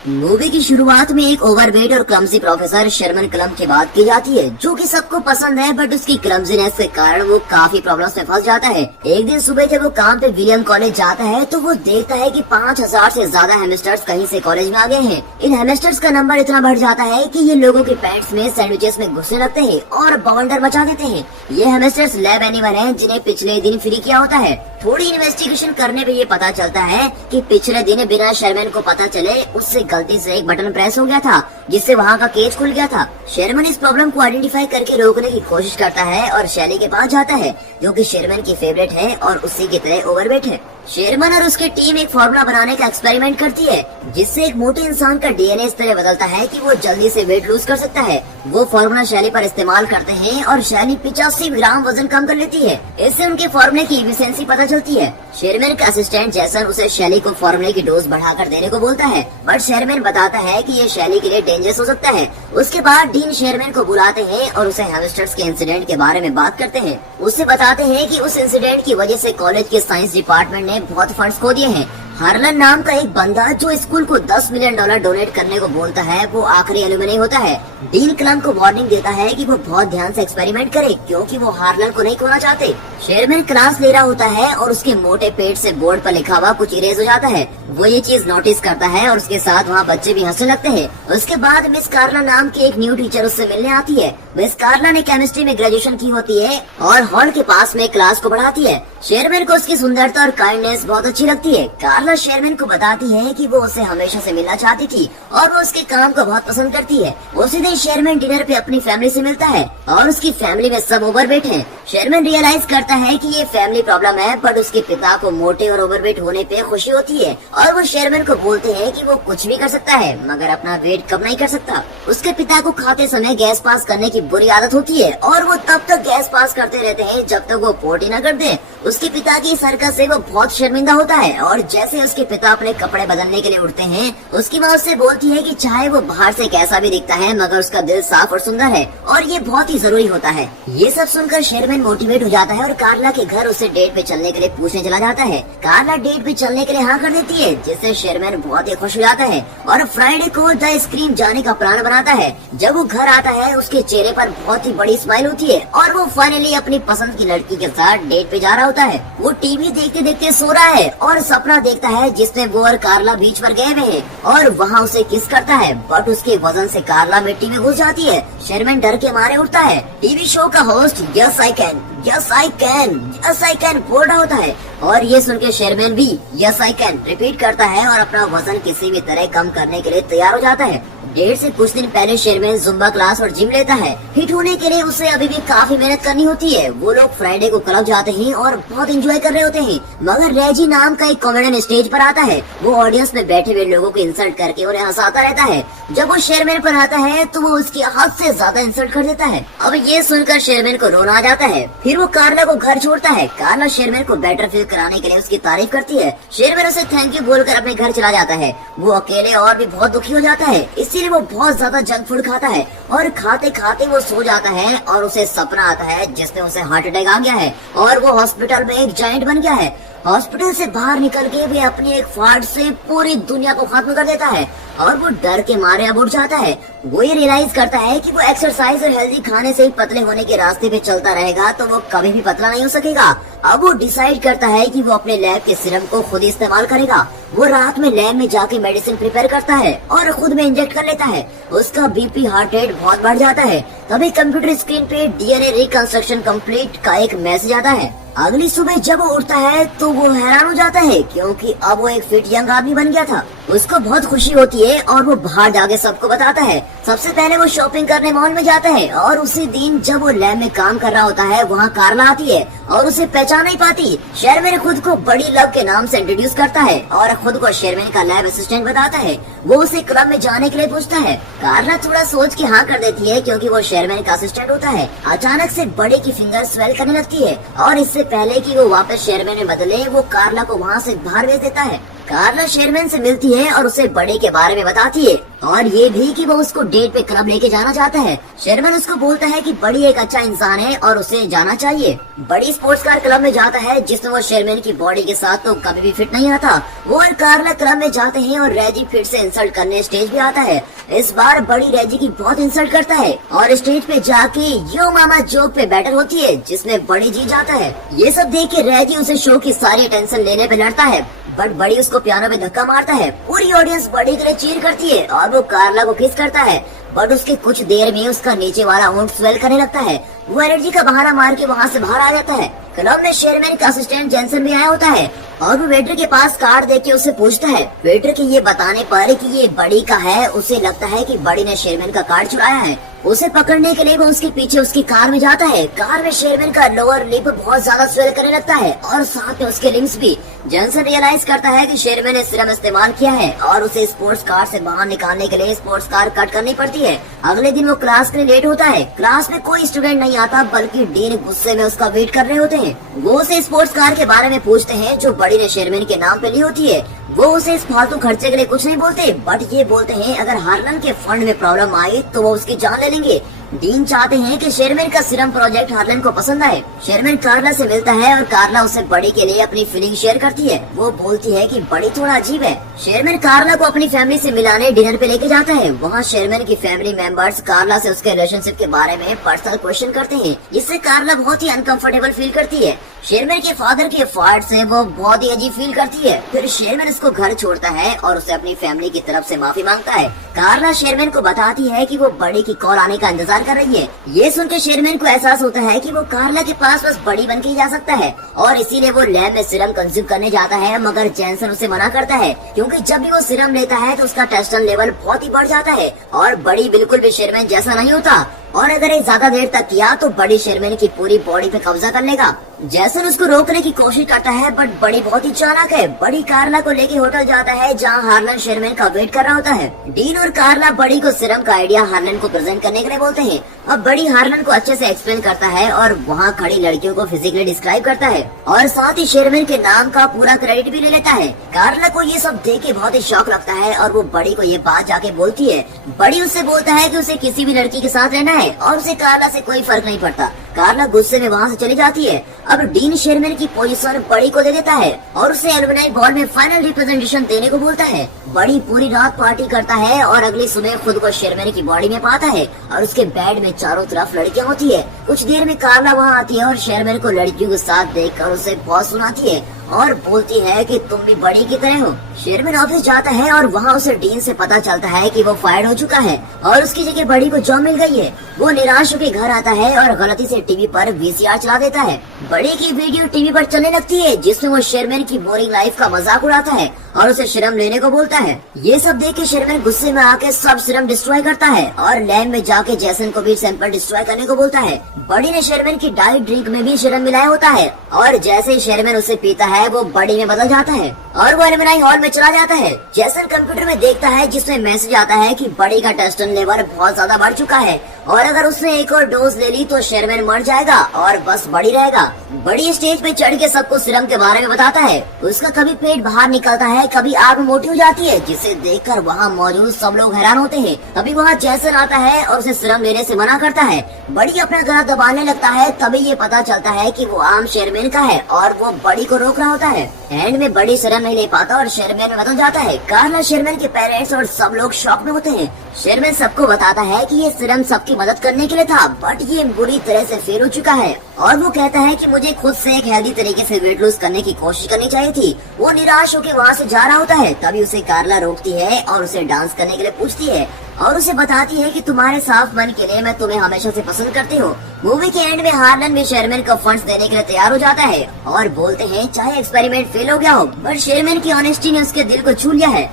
Movie की शुरुआत में एक ओवरवेट और क्लमजी प्रोफेसर शर्मन क्लम की बात की जाती है, जो कि सबको पसंद है, बट उसकी क्लमजीनेस के कारण वो काफी प्रॉब्लम्स में फंस जाता है। एक दिन सुबह जब वो काम पे विलियम कॉलेज जाता है तो वो देखता है कि 5000 से ज्यादा हेमस्टर्स कहीं से कॉलेज में आ गए हैं। इन हेमस्टर्स का नंबर इतना बढ़ जाता है कि ये लोगों के पैंट्स में सैंडविचेस में घुसने लगते हैं और बवंडर मचा देते हैं। ये हेमस्टर्स लैब एनिमल हैं, जिन्हें पिछले दिन फ्री किया होता है। थोड़ी इन्वेस्टिगेशन करने पे ये पता चलता है कि पिछले दिन बिना शर्मन को पता चले उससे गलती से एक बटन प्रेस हो गया था, जिससे वहाँ का केज खुल गया था। शर्मन इस प्रॉब्लम को आइडेंटिफाई करके रोकने की कोशिश करता है और शैली के पास जाता है, जो कि शर्मन की फेवरेट है और उसी की तरह ओवरवेट है। शर्मन और उसकी टीम एक फॉर्मूला बनाने का एक्सपेरिमेंट करती है, जिससे एक मोटे इंसान का डीएनए इस तरह बदलता है कि वो जल्दी से वेट लूज कर सकता है। वो फॉर्मूला शैली पर इस्तेमाल करते हैं और शैली 85 ग्राम वजन कम कर लेती है। इससे उनके फॉर्मूले की एफिशिएंसी पता चलती है। शर्मन का असिस्टेंट जैसन उसे शैली को फॉर्मूले की डोज बढ़ाकर देने को बोलता है, बट शर्मन बताता है कि ये शैली के लिए डेंजरस हो सकता है। उसके बाद डीन शर्मन को बुलाते हैं और उसे हेमस्टर्स के इंसिडेंट के बारे में बात करते हैं। उससे बताते हैं कि उस इंसिडेंट की वजह से कॉलेज के साइंस डिपार्टमेंट ने बहुत फंड्स खो दिए हैं। हार्लन नाम का एक बंदा जो स्कूल को $10 मिलियन डोनेट करने को बोलता है, वो आखिरी एलुमनी होता है। डीन क्लम को वार्निंग देता है कि वो बहुत ध्यान से एक्सपेरिमेंट करे, क्योंकि वो हार्लन को नहीं खोना चाहते। शर्मन क्लास ले रहा होता है और उसके मोटे पेट से बोर्ड पर लिखा हुआ कुछ इरेज हो जाता है। वो ये चीज नोटिस करता है और उसके साथ वहाँ बच्चे भी हंसने लगते हैं। उसके बाद मिस कार्ला नाम की एक न्यू टीचर उससे मिलने आती है। मिस कार्ला ने केमिस्ट्री में ग्रेजुएशन की होती है और हॉल के पास में क्लास को पढ़ाती है। शर्मन को उसकी सुंदरता और काइंडनेस बहुत अच्छी लगती है। कार्ला शर्मन को बताती है कि वो उसे हमेशा से मिलना चाहती थी और वो उसके काम को बहुत पसंद करती है। उसी दिन शर्मन डिनर पे अपनी फैमिली से मिलता है और उसकी फैमिली में सब ओवरवेट हैं। शर्मन रियलाइज करता है कि ये फैमिली प्रॉब्लम है, बट उसके पिता को मोटे और ओवरवेट होने पे खुशी होती है और वो शर्मन को बोलते हैं कि वो कुछ भी कर सकता है, मगर अपना वेट कम नहीं कर सकता। उसके पिता को खाते समय गैस पास करने की बुरी आदत होती है और वो तब तक गैस पास करते रहते हैं जब तक वो पोटी न कर दे। उसके पिता की इस हरकत से वो बहुत शर्मिंदा होता है और जैसे उसके पिता अपने कपड़े बदलने के लिए उठते हैं, उसकी माँ उससे बोलती है कि चाहे वो बाहर से कैसा भी दिखता है, मगर उसका दिल साफ और सुंदर है और ये बहुत ही जरूरी होता है। ये सब सुनकर शर्मन मोटिवेट हो जाता है और कार्ला के घर उसे डेट पे चलने के लिए पूछने चला जाता है। कार्ला डेट पे चलने के लिए हाँ कर देती है, जिससे शर्मन बहुत ही खुश हो जाता है और फ्राइडे को द स्क्रीन जाने का प्लान बनाता है। जब वो घर आता है, उसके चेहरे पर बहुत ही बड़ी स्माइल होती है और वो फाइनली अपनी पसंद की लड़की के साथ डेट पे जा रहा होता है। वो टीवी देखते देखते सो रहा है और सपना देखता है जिसमें वो और कार्ला बीच पर गए हुए हैं और वहाँ उसे किस करता है, बट उसके वजन से कार्ला मिट्टी में घुस जाती है। शर्मन डर के मारे उठता है। टीवी शो का होस्ट यस आई कैन बोल रहा होता है और ये सुन के शर्मन भी यस आई कैन रिपीट करता है और अपना वजन किसी भी तरह कम करने के लिए तैयार हो जाता है। डेट से कुछ दिन पहले शर्मन जुम्बा क्लास और जिम लेता है। हिट होने के लिए उसे अभी भी काफी मेहनत करनी होती है। वो लोग फ्राइडे को क्लब जाते हैं और बहुत एंजॉय कर रहे होते हैं, मगर रेजी नाम का एक कॉमेडियन स्टेज पर आता है। वो ऑडियंस में बैठे हुए लोगों को इंसल्ट करके उन्हें हंसाता रहता है। जब वो शर्मन पर आता है तो वो उसकी हद से ज्यादा इंसल्ट कर देता है। अब ये सुनकर शर्मन को रोना आ जाता है। फिर वो कार्ला को घर छोड़ता है। कार्ला शर्मन को बेटर फील कराने के लिए उसकी तारीफ करती है। शर्मन उसे थैंक यू बोलकर अपने घर चला जाता है। वो अकेले और भी बहुत दुखी हो जाता है, इसीलिए वो बहुत ज्यादा जंक फूड खाता है और खाते खाते वो सो जाता है और उसे सपना आता है जिसमें उसे हार्ट अटैक आ गया है और वो हॉस्पिटल में एक जायंट बन गया है। हॉस्पिटल से बाहर निकल के वे अपनी एक फाड़ से पूरी दुनिया को खत्म कर देता है और वो डर के मारे अब उठ जाता है। वो ये रियलाइज करता है कि वो एक्सरसाइज और हेल्दी खाने से ही पतले होने के रास्ते पे चलता रहेगा तो वो कभी भी पतला नहीं हो सकेगा। अब वो डिसाइड करता है कि वो अपने लैब के सीरम को खुद इस्तेमाल करेगा। वो रात में लैब में जाके मेडिसिन प्रिपेयर करता है और खुद में इंजेक्ट कर लेता है। उसका बीपी हार्ट रेट बहुत बढ़ जाता है। तभी कंप्यूटर स्क्रीन पे डीएनए रिकंस्ट्रक्शन कंप्लीट का एक मैसेज आता है। अगली सुबह जब वो उठता है तो वो हैरान हो जाता है, क्योंकि अब वो एक फिट यंग आदमी बन गया था। उसको बहुत खुशी होती है और वो बाहर जाके सबको बताता है। सबसे पहले वो शॉपिंग करने मॉल में जाता है और उसी दिन जब वो लैब में काम कर रहा होता है, वहाँ कार्ला आती है और उसे पहचान नहीं पाती। शर्मन खुद को बड़ी लव के नाम से इंट्रोड्यूस करता है और खुद को शर्मन का लैब असिस्टेंट बताता है। वो उसे क्लब में जाने के लिए पूछता है। कार्ला थोड़ा सोच के हाँ कर देती है, क्योंकि वो शर्मन का असिस्टेंट होता है। अचानक से बड़े की फिंगर स्वेल करने लगती है और इससे पहले कि वो वापस शर्मन में बदले, वो कार्ला को वहाँ से बाहर भेज देता है। कार्ला शेरमैन से मिलती है और उसे बड़ी के बारे में बताती है और ये भी कि वो उसको डेट पे क्लब लेके जाना चाहता है। शेरमैन उसको बोलता है कि बड़ी एक अच्छा इंसान है और उसे जाना चाहिए। बड़ी स्पोर्ट्स कार क्लब में जाता है जिसमें वो शेरमैन की बॉडी के साथ तो कभी भी फिट नहीं आता। वो और कार्ला क्लब में जाते हैं और रेजी फिर से इंसल्ट करने स्टेज पे आता है। इस बार बड़ी रेजी की बहुत इंसल्ट करता है और स्टेज पे जाके यो मामा जोक पे बैटल होती है जिसमें बड़ी जीत जाता है। ये सब देख के रेजी उसे शो की सारी अटेंशन लेने पे लड़ता है बट बड़ी उसको पियानो पे धक्का मारता है। पूरी ऑडियंस बड़ी के लिए चीर करती है और वो कार्ला को किस करता है बट उसके कुछ देर में उसका नीचे वाला ऊंट स्वेल करने लगता है। वो एनर्जी का बहाना मार के वहाँ से बाहर आ जाता है। क्लब में शेरमैन का असिस्टेंट जेंसन भी आया होता है और वो वेटर के पास कार्ड देख के उससे पूछता है। वेटर के ये बताने पर कि ये बड़ी का है उसे लगता है कि बड़ी ने शेरमैन का कार्ड चुराया है। उसे पकड़ने के लिए वो उसके पीछे उसकी कार में जाता है। कार में शेरमैन का लोअर लिप बहुत ज्यादा स्वेल करने लगता है और साथ में उसके लिम्स भी। जेंसन रियलाइज करता है कि शेरमैन ने सिरम इस्तेमाल किया है और उसे स्पोर्ट्स कार से बाहर निकालने के लिए स्पोर्ट्स कार कट करनी पड़ती है। अगले दिन वो क्लास के लिए लेट होता है। क्लास में कोई स्टूडेंट नहीं आता बल्कि डीन गुस्से में उसका वेट कर रहे होते हैं। वो उसे स्पोर्ट्स कार के बारे में पूछते हैं जो बड़ी ने शेरमैन के नाम पे ली होती है। वो उसे इस फालतू खर्चे के लिए कुछ नहीं बोलते बट ये बोलते हैं अगर हार्लन के फंड में प्रॉब्लम आई तो वो उसकी जान ले लेंगे। डीन चाहते हैं कि शेरमैन का सिरम प्रोजेक्ट हार्लन को पसंद आए। शेरमैन कार्ला से मिलता है और कार्ला उसे बड़ी के लिए अपनी फीलिंग शेयर करती है। वो बोलती है कि बड़ी थोड़ा अजीब है। शेरमैन कार्ला को अपनी फैमिली से मिलाने डिनर पे लेके जाता है। वहाँ शेरमैन की फैमिली मेंबर्स कार्ला से उसके रिलेशनशिप के बारे में पर्सनल क्वेश्चन करते हैं। इससे कार्ला बहुत ही अनकंफर्टेबल फील करती है। शेरमैन के फादर के फाड़ से वो बहुत ही अजीब फील करती है। फिर शेरमैन उसको घर छोड़ता है और उसे अपनी फैमिली की तरफ से माफी मांगता है। कार्ला शेरमैन को बताती है कि वो बड़ी की कॉल आने का इंतजार कर रही है। ये सुनकर शेरमैन को एहसास होता है कि वो कार्ला के पास बस बड़ी बन के ही जा सकता है और इसीलिए वो लैब में सिरम कंज्यूम करने जाता है मगर जेंसन उसे मना करता है क्योंकि जब भी वो सिरम लेता है तो उसका टेस्टोस्टेरोन लेवल बहुत ही बढ़ जाता है और बड़ी बिल्कुल भी शेरमैन जैसा नहीं होता और अगर ये ज्यादा देर तक किया तो बड़ी शेरमैन की पूरी बॉडी पे कब्जा कर लेगा। जैसन उसको रोकने की कोशिश करता है बट बड़ी बहुत ही चालाक है। बड़ी कार्ला को लेके होटल जाता है जहाँ हार्लन शेरमैन का वेट कर रहा होता है। डीन और कार्ला बड़ी को सिरम का आइडिया हार्लन को प्रेजेंट करने के लिए बोलते हैं। अब बड़ी हार्लन को अच्छे से एक्सप्लेन करता है और वहाँ खड़ी लड़कियों को फिजिकली डिस्क्राइब करता है और साथ ही शेरमैन के नाम का पूरा क्रेडिट भी ले लेता है। कार्ला को ये सब देख के बहुत ही शौक लगता है और वो बड़ी को ये बात जाके बोलती है। बड़ी उससे बोलता है कि उसे किसी भी लड़की के साथ रहना है और उसे कार्ला से कोई फर्क नहीं पड़ता। कार्ला गुस्से में वहाँ से चली जाती है। अब डीन शेरमैन की पोजीशन बड़ी को दे देता है और उसे एलुमनाई बॉल में फाइनल रिप्रेजेंटेशन देने को बोलता है। बड़ी पूरी रात पार्टी करता है और अगली सुबह खुद को शेरमैन की बॉडी में पाता है और उसके बेड में चारों तरफ लड़कियां होती है। कुछ देर में कार्ला वहाँ आती है और शेरमैन को लड़कियों के साथ देखकर उसे बहुत सुनाती है और बोलती है कि तुम भी बड़ी की तरह हो। शेरमैन ऑफिस जाता है और वहाँ उसे डीन से पता चलता है कि वो फायर्ड हो चुका है और उसकी जगह बड़ी को जॉब मिल गई है। वो निराश होकर घर आता है और गलती से टीवी पर वीसीआर चला देता है। बड़ी की वीडियो टीवी पर चलने लगती है जिसमें वो शेरमैन की बोरिंग लाइफ का मजाक उड़ाता है और उसे सिरम लेने को बोलता है। ये सब देख के शेरमैन गुस्से में आके सब सिरम डिस्ट्रॉय करता है और लैब में जाके जेसन को भी सैंपल डिस्ट्रॉय करने को बोलता है। बड़ी ने शेरमैन की डाइट ड्रिंक में भी सिरम मिलाया होता है और जैसे ही शेरमैन उसे पीता है वो बड़ी में बदल जाता है और वो एलुमनाई हॉल में चला जाता है। जेसन कंप्यूटर में देखता है जिसमें मैसेज आता है कि बड़ी का टेस्टोस्टेरोन लेवल बहुत ज्यादा बढ़ चुका है और अगर उसने एक और डोज ले ली तो शेरमैन मर जाएगा और बस बड़ी रहेगा। बड़ी स्टेज पे चढ़ के सबको सिरम के बारे में बताता है। उसका कभी पेट बाहर निकलता है, कभी आग मोटी हो जाती है जिसे देखकर वहाँ मौजूद सब लोग हैरान होते हैं। तभी वहाँ जेसन आता है और उसे सिरम लेने से मना करता है। बड़ी अपना गला दबाने लगता है। तभी ये पता चलता है कि वो आम शेरमैन का है और वो बड़ी को रोक रहा होता है। एंड में बड़ी सिरम नहीं ले पाता और शेरमैन में बदल जाता है। कार्ला शेरमैन के पेरेंट्स और सब लोग शॉक में होते हैं। शेरमैन सबको बताता है कि ये सिरम सबकी मदद करने के लिए था बट ये बुरी तरह से फेल हो चुका है और वो कहता है कि मुझे खुद से एक हेल्दी तरीके से वेट लूज करने की कोशिश करनी चाहिए थी। वो निराश होकर वहाँ से जा रहा होता है। तभी उसे कार्ला रोकती है और उसे डांस करने के लिए पूछती है और उसे बताती है कि तुम्हारे साफ मन के लिए मैं तुम्हें हमेशा से पसंद करती हूँ। मूवी के एंड में हार्लन भी शेरमैन को फंड्स देने के लिए तैयार हो जाता है और बोलते हैं चाहे एक्सपेरिमेंट फेल हो गया हो बट शेरमैन की ऑनेस्टी ने उसके दिल को छू लिया है